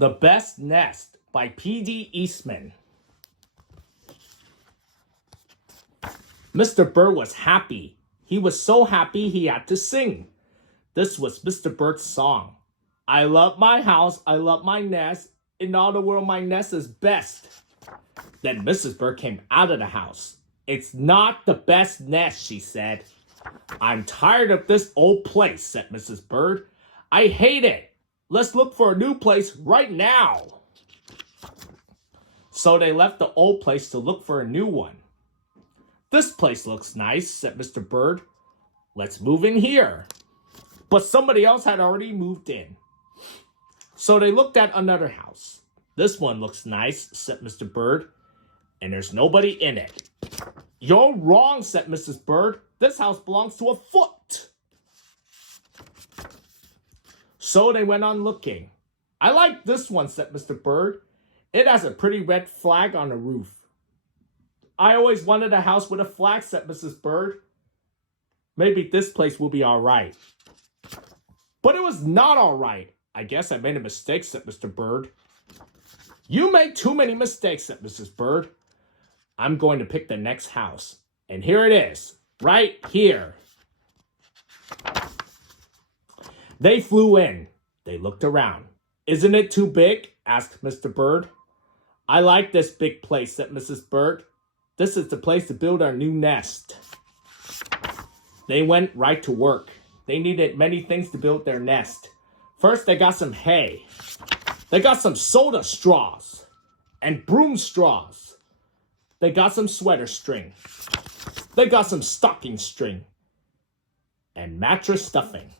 The Best Nest by P.D. Eastman. Mr. Bird was happy. He was so happy he had to sing. This was Mr. Bird's song. I love my house, I love my nest. In all the world, my nest is best. Then Mrs. Bird came out of the house. It's not the best nest, she said. I'm tired of this old place, said Mrs. Bird. I hate it. Let's look for a new place right now. So they left the old place to look for a new one. This place looks nice, said Mr. Bird. Let's move in here. But somebody else had already moved in. So they looked at another house. This one looks nice, said Mr. Bird. And there's nobody in it. You're wrong, said Mrs. Bird. This house belongs to a foot. So they went on looking. I like this one, said Mr. Bird. It has a pretty red flag on the roof. I always wanted a house with a flag, said Mrs. Bird. Maybe this place will be all right. But it was not all right. I guess I made a mistake, said Mr. Bird. You made too many mistakes, said Mrs. Bird. I'm going to pick the next house. And here it is, right here. They flew in. They looked around. Isn't it too big? Asked Mr. Bird. I like this big place, said Mrs. Bird. This is the place to build our new nest. They went right to work. They needed many things to build their nest. First, they got some hay. They got some soda straws and broom straws. They got some sweater string. They got some stocking string and mattress stuffing.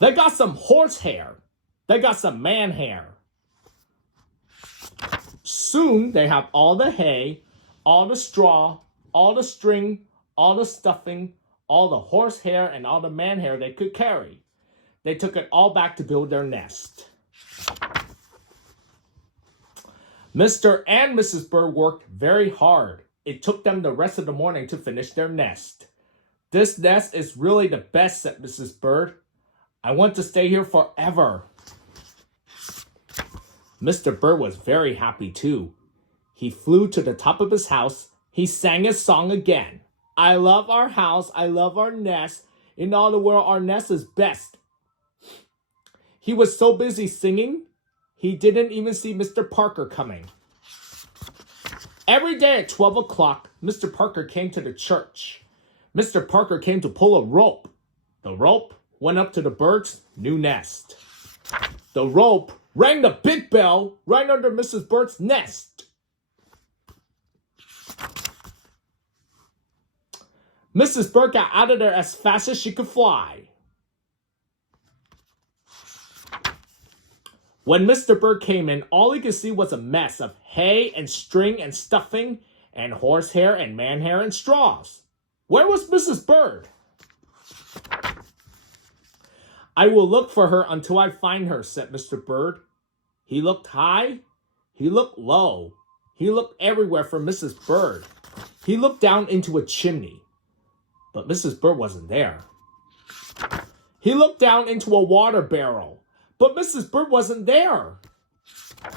They got some horsehair. They got some man hair. Soon they have all the hay, all the straw, all the string, all the stuffing, all the horsehair, and all the man hair they could carry. They took it all back to build their nest. Mr. and Mrs. Bird worked very hard. It took them the rest of the morning to finish their nest. This nest is really the best, said Mrs. Bird. I want to stay here forever. Mr. Bird was very happy too. He flew to the top of his house. He sang his song again. I love our house. I love our nest. In all the world, our nest is best. He was so busy singing, he didn't even see Mr. Parker coming. Every day at 12 o'clock, Mr. Parker came to the church. Mr. Parker came to pull a rope. The rope went up to the bird's new nest. The rope rang the big bell right under Mrs. Bird's nest. Mrs. Bird got out of there as fast as she could fly. When Mr. Bird came in, all he could see was a mess of hay and string and stuffing and horsehair and man hair and straws. Where was Mrs. Bird? I will look for her until I find her, said Mr. Bird. He looked high. He looked low. He looked everywhere for Mrs. Bird. He looked down into a chimney. But Mrs. Bird wasn't there. He looked down into a water barrel. But Mrs. Bird wasn't there.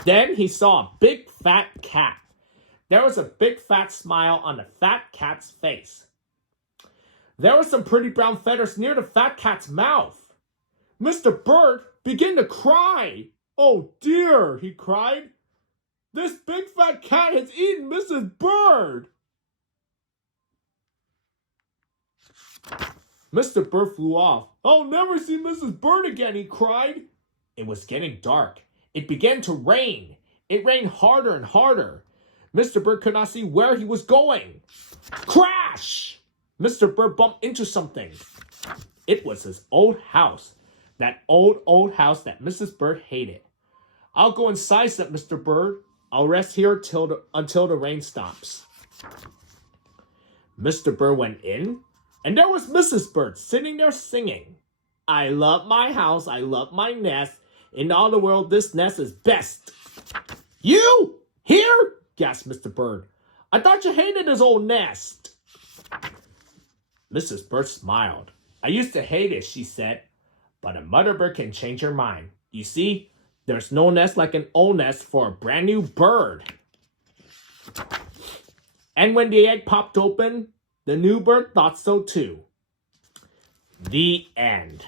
Then he saw a big fat cat. There was a big fat smile on the fat cat's face. There were some pretty brown feathers near the fat cat's mouth. Mr. Bird began to cry. Oh dear, he cried. This big fat cat has eaten Mrs. Bird. Mr. Bird flew off. I'll never see Mrs. Bird again, he cried. It was getting dark. It began to rain. It rained harder and harder. Mr. Bird could not see where he was going. Crash! Mr. Bird bumped into something. It was his old house. That old house that Mrs. Bird hated. I'll go inside, said Mr. Bird. I'll rest here until the rain stops. Mr. Bird went in, and there was Mrs. Bird sitting there singing. I love my house. I love my nest. In all the world, this nest is best. You? Here? Gasped Mr. Bird. I thought you hated this old nest. Mrs. Bird smiled. I used to hate it, she said. But a mother bird can change her mind. You see, There's no nest like an old nest for a brand new bird. And when the egg popped open, the new bird thought so too. The end.